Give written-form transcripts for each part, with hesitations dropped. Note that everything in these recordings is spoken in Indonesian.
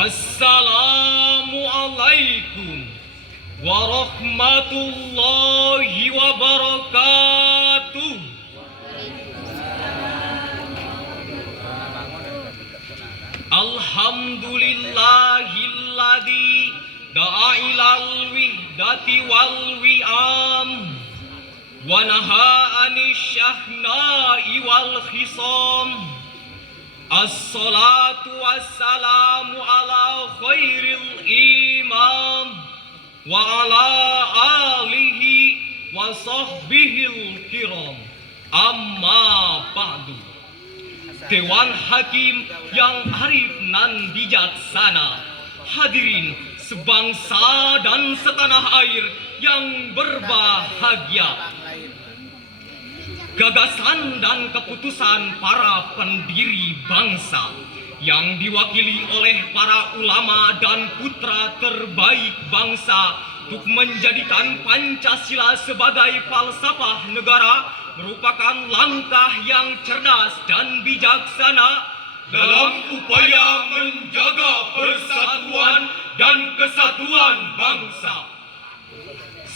Assalamualaikum warahmatullahi wabarakatuh. Alhamdulillahilladzi da'a ilal wihdati wal wi'am wa naha anis syahna'i wal khisam. Assalatu wassalamu ala khairil imam wa ala alihi wa sahbihil kiram. Amma ba'du. Dewan Hakim yang arif nan bijaksana, hadirin sebangsa dan setanah air yang berbahagia. Gagasan dan keputusan para pendiri bangsa yang diwakili oleh para ulama dan putra terbaik bangsa untuk menjadikan Pancasila sebagai falsafah negara merupakan langkah yang cerdas dan bijaksana dalam upaya menjaga persatuan dan kesatuan bangsa.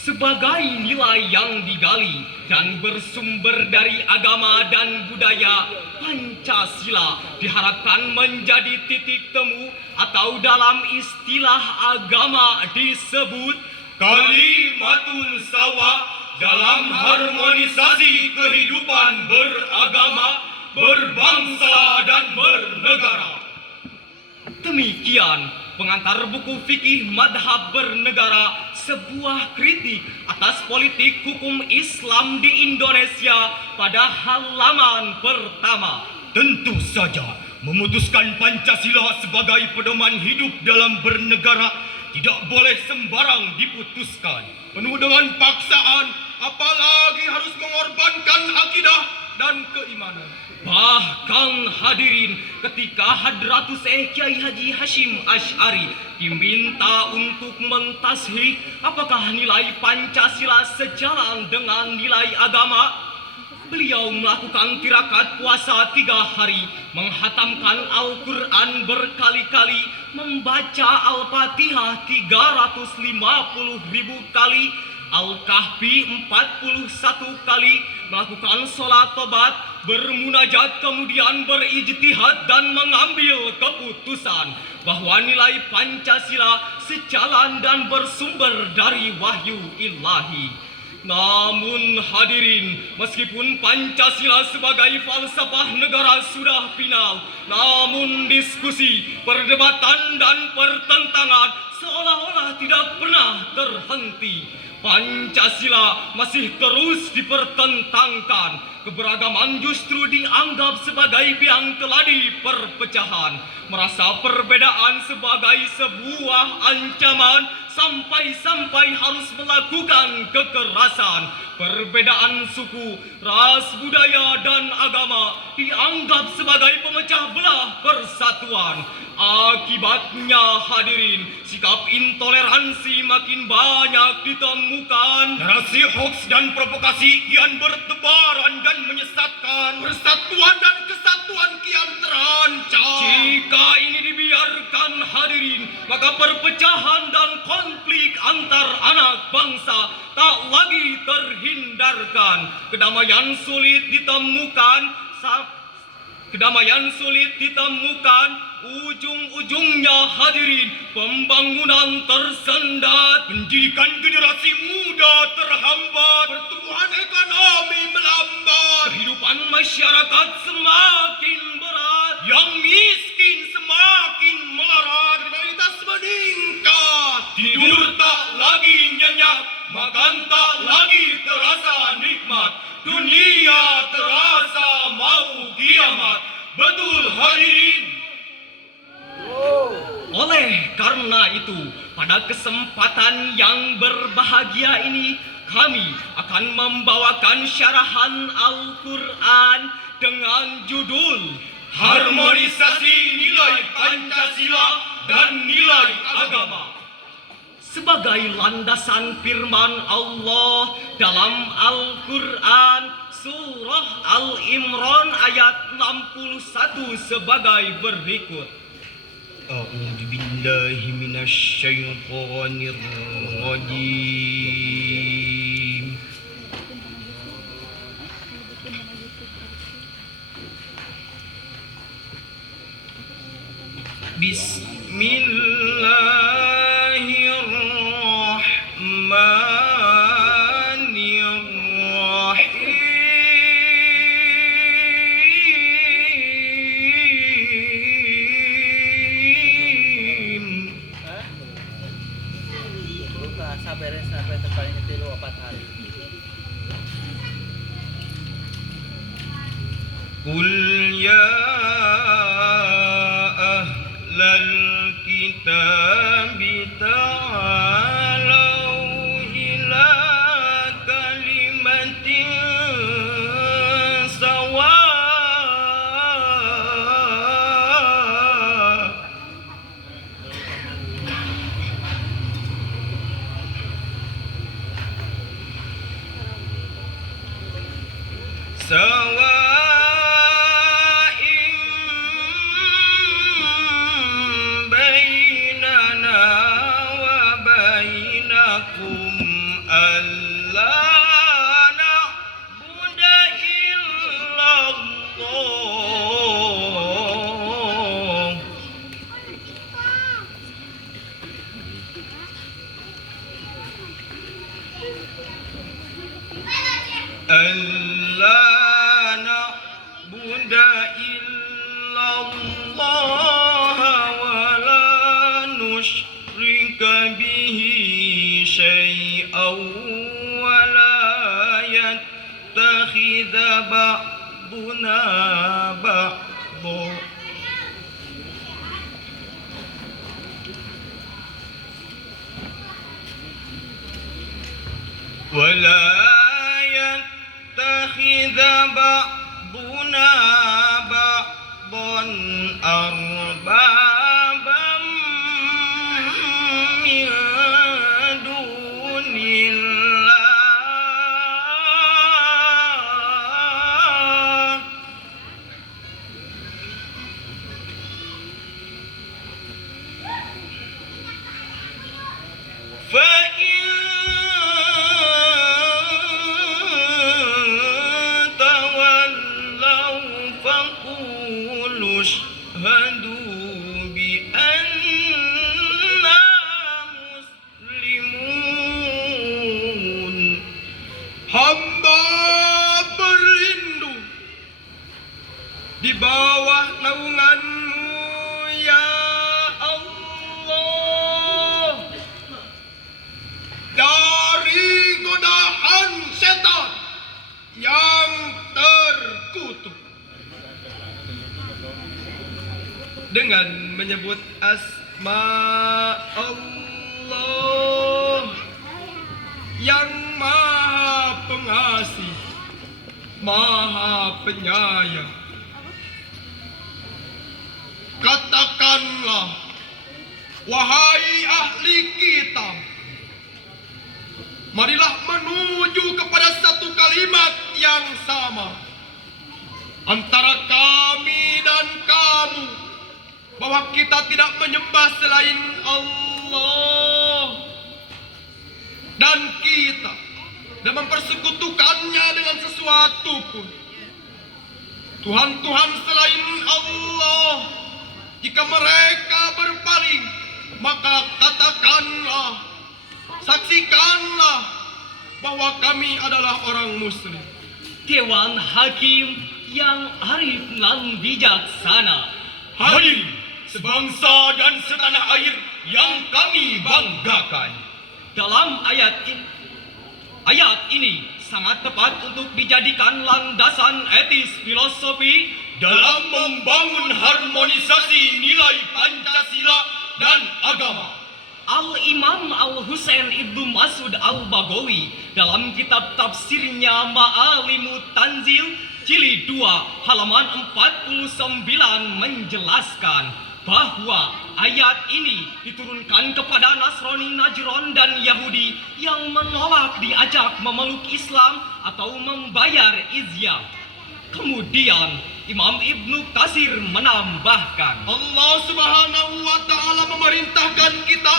Sebagai nilai yang digali dan bersumber dari agama dan budaya, Pancasila diharapkan menjadi titik temu atau dalam istilah agama disebut kalimatun sawa dalam harmonisasi kehidupan beragama, berbangsa dan bernegara. Demikian pengantar buku fikih madhab bernegara, sebuah kritik atas politik hukum Islam di Indonesia pada halaman pertama. Tentu saja memutuskan Pancasila sebagai pedoman hidup dalam bernegara tidak boleh sembarang diputuskan penuh dengan paksaan, apalagi harus mengorbankan akidah dan keimanan. Bahkan hadirin, ketika Hadratus Kyai Haji Hashim Asy'ari diminta untuk mentashih apakah nilai Pancasila sejalan dengan nilai agama, beliau melakukan tirakat puasa 3 hari, menghatamkan Al-Quran berkali-kali, membaca Al-Fatihah 350.000 kali, Al-Kahfi 41 kali, melakukan sholat tobat, bermunajat, kemudian berijtihad dan mengambil keputusan bahwa nilai Pancasila sejalan dan bersumber dari wahyu ilahi. Namun hadirin, meskipun Pancasila sebagai falsafah negara sudah final, namun diskusi, perdebatan dan pertentangan seolah-olah tidak pernah terhenti. Pancasila masih terus dipertentangkan. Keberagaman justru dianggap sebagai biang keladi perpecahan. Merasa perbedaan sebagai sebuah ancaman sampai-sampai harus melakukan kekerasan. Perbedaan suku, ras, budaya, dan agama dianggap sebagai pemecah belah persatuan. Akibatnya hadirin, sikap intoleransi makin banyak ditemukan. Narasi hoaks dan provokasi kian bertebaran dan menyesatkan. Persatuan dan kesatuan kian terancam. Jika ini dibiarkan hadirin, maka perpecahan dan konflik antar anak bangsa tak lagi terhindarkan. Kedamaian sulit ditemukan, ujung-ujungnya hadirin pembangunan tersendat, pendidikan generasi muda terhambat, pertumbuhan ekonomi melambat, kehidupan masyarakat semakin berat, yang miskin semakin melarat, kriminalitas meningkat, tidur tak lagi nyenyak, makan tak lagi terasa nikmat, dunia terasa mau kiamat. Betul hadirin. Oleh karena itu, pada kesempatan yang berbahagia ini, kami akan membawakan syarahan Al-Quran dengan judul Harmonisasi Nilai Pancasila dan Nilai Agama. Sebagai landasan firman Allah dalam Al-Quran surah Al-Imran ayat 61 sebagai berikut. A'udzu billahi billahi minasyaitonir rajim. Bismillahirrahmanirrahim. Sampai terpaling 3-4 hari. Qul ya ahlal kitab ta'alau ila kalimatin sawa bainana wa bainakum alla na'budu illallah wa la nusyrika bihi syai'an wa la yattakhidha ba'duna ba'dha ولا يتخذ بعضنا بعضا أربابا من دون الله فإن اشهدوا بأننا مسلمون. Hamba berlindung di bawah naungan-Mu ya Allah dari godaan setan yang terkutuk. Dengan menyebut asma Allah yang maha pengasih, maha penyayang. Katakanlah, wahai ahli kitab, marilah menuju kepada satu kalimat yang sama antara kami dan kamu, bahwa kita tidak menyembah selain Allah, dan kita tidak mempersekutukannya dengan sesuatu pun. Tuhan-Tuhan selain Allah, jika mereka berpaling, maka katakanlah, saksikanlah bahwa kami adalah orang muslim. Dewan Hakim yang arif dan bijaksana, hadirin sebangsa dan setanah air yang kami banggakan. Dalam ayat ini sangat tepat untuk dijadikan landasan etis filosofi dalam membangun harmonisasi nilai Pancasila dan agama. Al-Imam Al-Husain Ibnu Mas'ud Al-Baghawi dalam kitab tafsirnya Ma'alimut Tanzil Jilid 2 halaman 49 menjelaskan bahwa ayat ini diturunkan kepada Nasrani Najran dan Yahudi yang menolak diajak memeluk Islam atau membayar jizyah. Kemudian Imam Ibnu Katsir menambahkan, Allah Subhanahu wa taala memerintahkan kita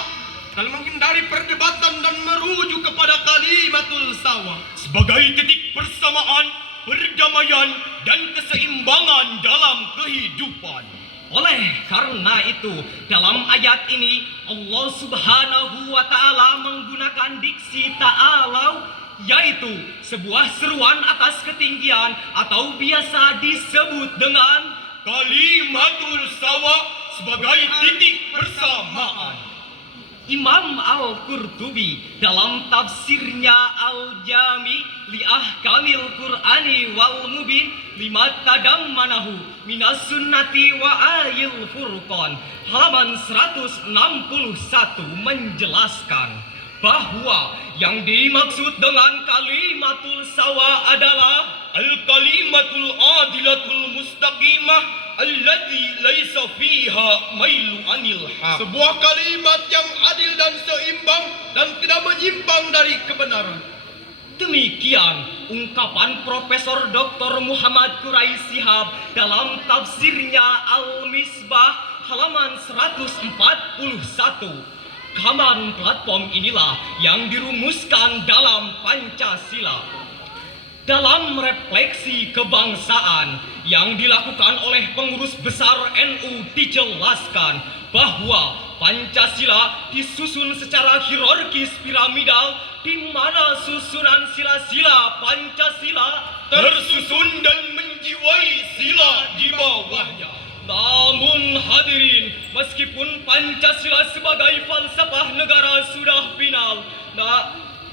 dalam menghindari perdebatan dan merujuk kepada kalimatul sawa sebagai titik persamaan, perdamaian, dan keseimbangan dalam kehidupan. Oleh karena itu, dalam ayat ini Allah Subhanahu wa taala menggunakan diksi ta'alau, yaitu sebuah seruan atas ketinggian atau biasa disebut dengan kalimatul sawa sebagai titik persamaan. Imam Al-Qurtubi dalam tafsirnya Al-Jami li Ahkamil Qur'ani wal Mubin lima tadammanahu minas sunnati wa ayil furqan halaman 161 menjelaskan bahwa yang dimaksud dengan kalimatul sawa adalah al-kalimatul adilatul mustaqimah allati laisa fiha mailu anil haq. Sebuah kalimat yang adil dan seimbang dan tidak menyimpang dari kebenaran. Demikian ungkapan Profesor Dr. Muhammad Quraisy Shihab dalam tafsirnya Al-Misbah halaman 141. Kaman platform inilah yang dirumuskan dalam Pancasila. Dalam refleksi kebangsaan yang dilakukan oleh pengurus besar NU dijelaskan bahwa Pancasila disusun secara hierarkis piramidal, di mana susunan sila-sila Pancasila tersusun dan menjiwai sila di bawahnya. Namun hadirin, meskipun Pancasila sebagai falsafah negara sudah final,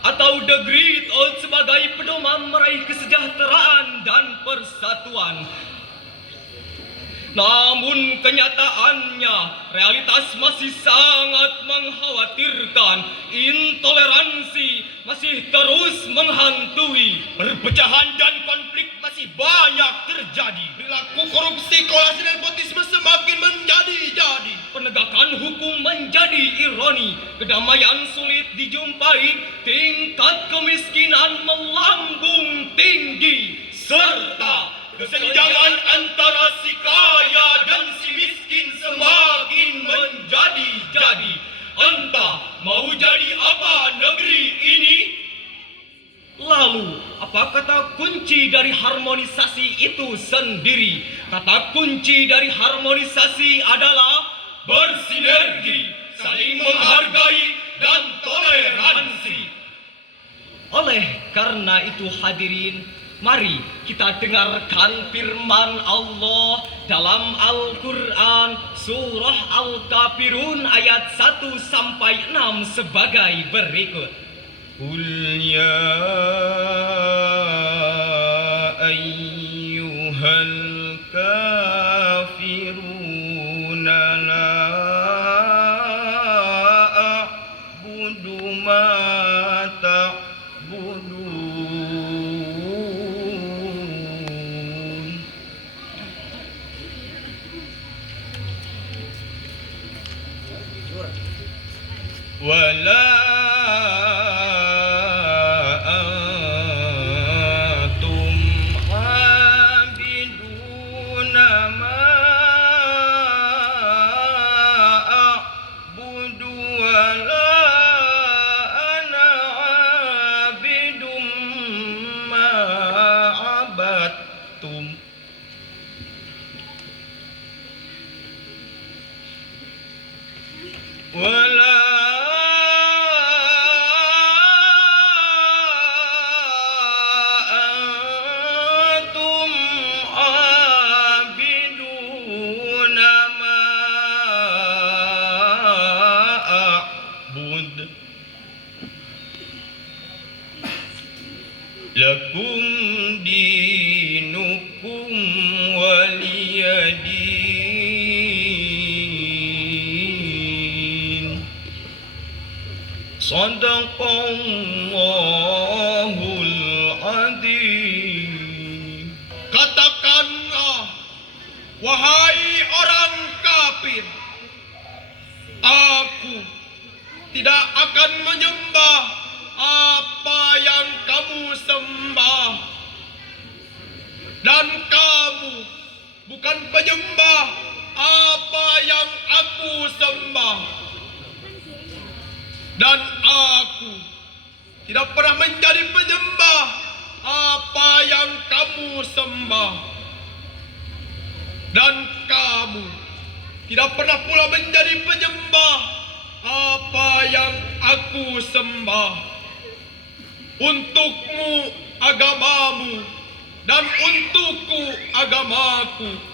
atau the Great Oath sebagai pedoman meraih kesejahteraan dan persatuan, namun kenyataannya realitas masih sangat mengkhawatirkan. Intoleransi masih terus menghantui, perpecahan dan konflik masih banyak terjadi, Perilaku korupsi, kolasi dan nepotisme semakin menjadi-jadi. penegakan hukum menjadi ironi, kedamaian sulit dijumpai, tingkat kemiskinan melambung tinggi, serta kesenjangan antara si kaya dan si miskin semakin menjadi-jadi. Entah mau jadi apa negeri ini. Lalu, apa kata kunci dari harmonisasi itu sendiri? Kata kunci dari harmonisasi adalah bersinergi, saling menghargai, dan toleransi. Oleh karena itu hadirin, mari kita dengarkan firman Allah dalam Al-Quran surah Al-Kafirun ayat 1 sampai 6 sebagai berikut. Qul ya ayyuhal kafirun la a'budu ma ta'budun. Wala antum abiduna ma a'budu wala ana abidum ma abattum. Wala antum abiduna ma a'bud. Lakum dinukum waliyadin. Sadaqallahul adzim. Katakanlah, wahai orang kafir, aku tidak akan menyembah apa yang kamu sembah, dan kamu bukan penyembah apa yang aku sembah. Dan aku tidak pernah menjadi penyembah apa yang kamu sembah. Dan kamu tidak pernah pula menjadi penyembah apa yang aku sembah. Untukmu agamamu, dan untukku agamaku.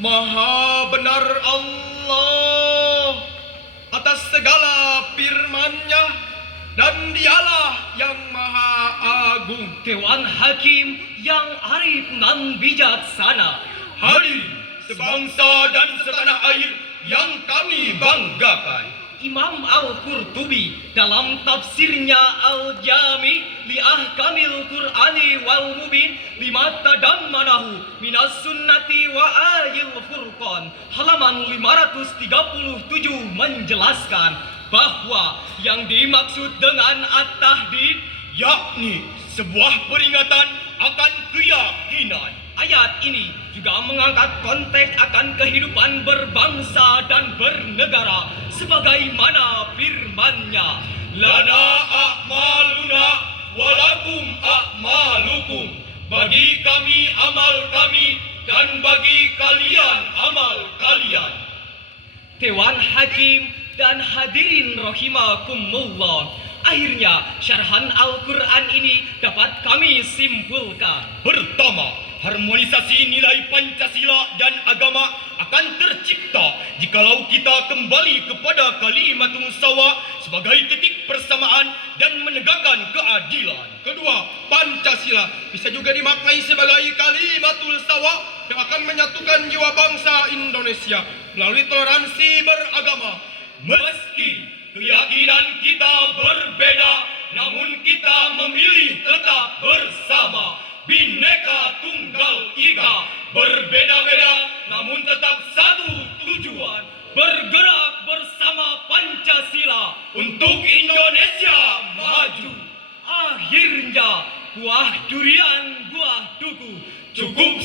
Maha benar Allah atas segala firman-Nya, dan Dialah yang Maha Agung. Dewan Hakim yang arif nan bijaksana, Hadirin sebangsa dan setanah air yang kami banggakan. Imam Al-Qurtubi dalam tafsirnya Al-Jami li ahkamil Qur'ani wal mubin lima tadammanahu minas sunnati wa ayil furqan halaman 537 menjelaskan bahwa yang dimaksud dengan at-tahdid Yakni sebuah peringatan akan keyakinan. ayat ini juga mengangkat konteks akan kehidupan berbangsa dan bernegara sebagaimana firman-Nya, Lana a'maluna walakum a'malukum. Bagi kami amal kami, dan bagi kalian amal kalian. Dewan Hakim dan hadirin rahimakumullah, akhirnya syarhan Al-Quran ini dapat kami simpulkan. Pertama, harmonisasi nilai Pancasila dan agama akan tercipta jikalau kita kembali kepada kalimatun sawa sebagai titik persamaan dan menegakkan keadilan. Kedua, Pancasila bisa juga dimaknai sebagai kalimatul sawa yang akan menyatukan jiwa bangsa Indonesia melalui toleransi beragama. Meski keyakinan kita berbeda, namun kita memilih tetap bersama. Bhinneka Tunggal Ika, berbeda-beda namun tetap satu tujuan, Bergerak bersama Pancasila untuk Indonesia maju. akhirnya buah durian buah duku Cukup